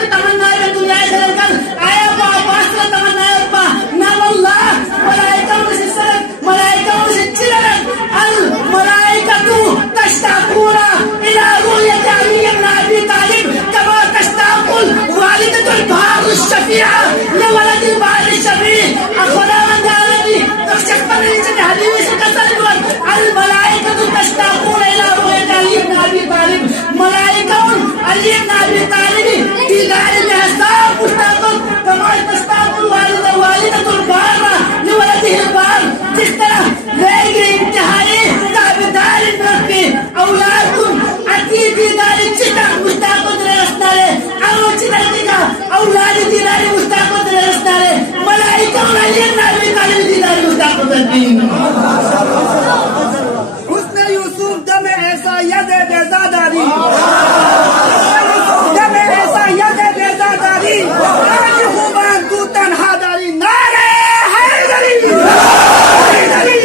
itu tamanna ya dunia jalankan ayah apa tamanna apa nama Allah malaika musissalat malaika musiccilat al malaikatu tashtaquna ila ru'yati Ali ibn Abi Talib kama tashtaqul walidatul bar الشفيعة لولد البار الشفيع أخذ من دارني تخشق من حديث كسر الملائكة تشتاقون إلى رؤية علي بن أبي طالب ملائكة علي بن أبي طالب في دار الإحسان مشتاق كما تشتاق والدة البار لولده البار تشترى لأجل انتهائي بدار المرفي أولادكم أتي في دار الشتاء مشتاق للأسنان أولاد دينار مشتاق للأسنان ملائكة علي بن أبي طالب دينار مشتاق للدين حسن يوسف دم ऐसा यद बेजादारी दम ऐसा यद बेजादारी आज खुबान तू तन्हादारी नारे हैदरी हैदरी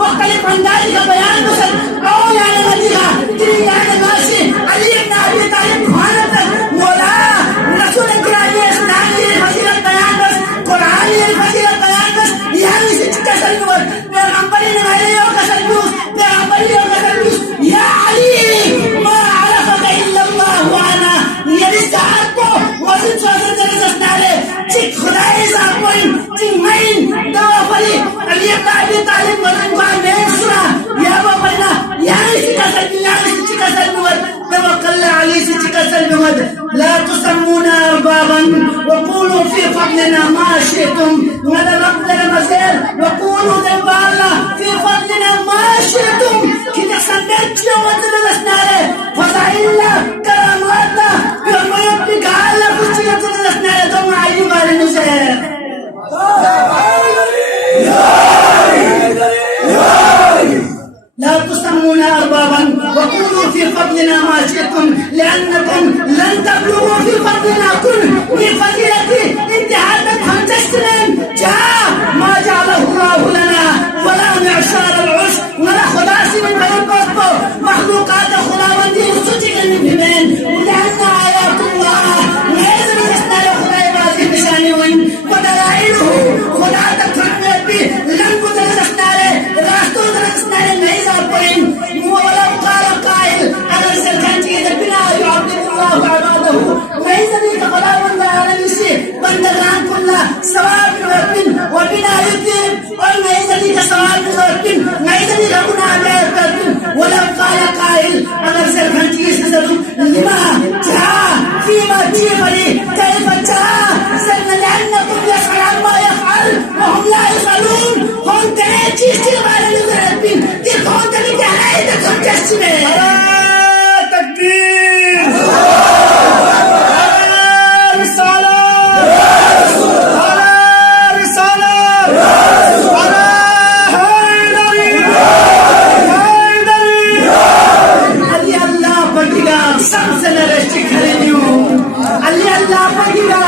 مختلف अंदाज का बयान पसंद और यानी नजीहा तेरी याद नाशी अली इब्न अबी तालिब भारत मौला रसूल किरानी इस्लाम की फजीलत बयान बस कुरान की फजीलत बयान बस यानी से कसर नूर पैगंबर ने वाले और कसर नूर पैगंबर ने कसर नूर या अली मा अरफक इल्ला अल्लाह वाना ये रिसालत को वजिन सोजन से रसनाले चिक खुदाई सापोइन चिक माइन दवा फली अली इब्न अबी तालिब मरन को لا تسمونا أربابا وقولوا في فضلنا ما شئتم وهذا ربنا المسير وقولوا ذنبالنا في فضلنا ما شئتم كده سنبت يوم تدرسنا فضائلنا كراماتنا يوم يبقى على كتير تدرسنا ثم عيب على المسير لا تسمونا أربابا وقولوا في فضلنا ما شئتم لأنكم لن تبلغوا في فضلنا كل بفضيلة انتهاءات تسلم جاء ما جعله الله لنا ولا معشار العش ولا خلاص من القصد مخلوقات خلاوتي وسجن من بمن ولأن آيات الله لازم يسنى لخلا عباده بشانوين ودلائله خلاة تحمل به لن تدرسنا له راستو درسنا له نيزا ولو قال قائل أنا سركان جيدا بنا يعبد الله عباده ليس لك فلا من على نسي بندران كلها سواء من وبنا يذب وليس لك سواء من ليس لك هنا عباد ولو قال قائل أنا سركان جيدا لما جاء فيما جيب لي كيف جاء سرنا لأنكم يفعل ما يفعل وهم لا يفعلون هم تأتي سيغال لذربين تلقون تلك عيدكم جسمي تكبير رسالة رسالة على هيدري هيدري علي الله بقيا سمسنا رشتك اليوم علي الله بقيا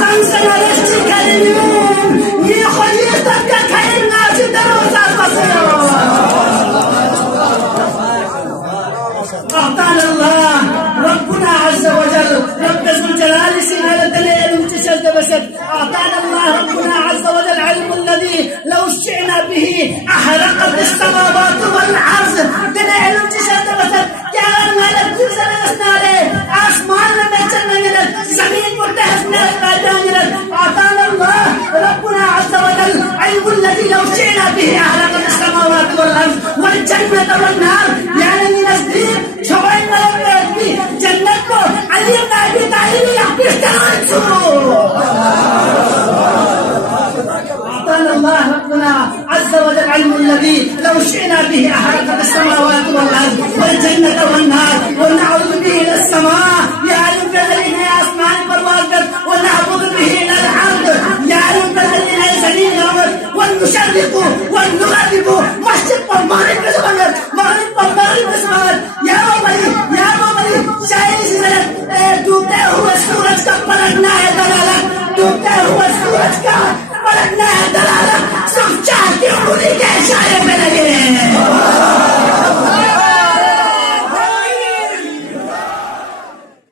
سمسنا رشتك اليوم يخليتك كاين ناس دروسات قصيرة أعطانا الله ربنا عز وجل رب ذو الجلال سنالة الليل وتشد بسد أعطانا الله ربنا عز وجل علم الذي لو شئنا به أحرقت السماوات والأرض دليل وتشد بسد كأننا لكوزا لنسنالي أسمان لمجنة من زمين مرتهزنا للمجانة أعطانا الله ربنا عز وجل علم الذي لو شئنا به أحرقت السماوات والأرض والجنة والنار يعني من الزين شوين ملك جنة علي بن أبي طالب يحبس والجنة والنار ونعوذ به إلى السماء يا عالم الذين يا أسمان برواقك ونعبد به إلى الحمد يا عالم الذين يسلين ونشرق ونغرب مشرق والمغرب بسمك مغرب والمغرب بسمك يا بابي شايف سنك دوته هو سورج का पलटना है दलालत टूटे हुए सूरज का पलटना है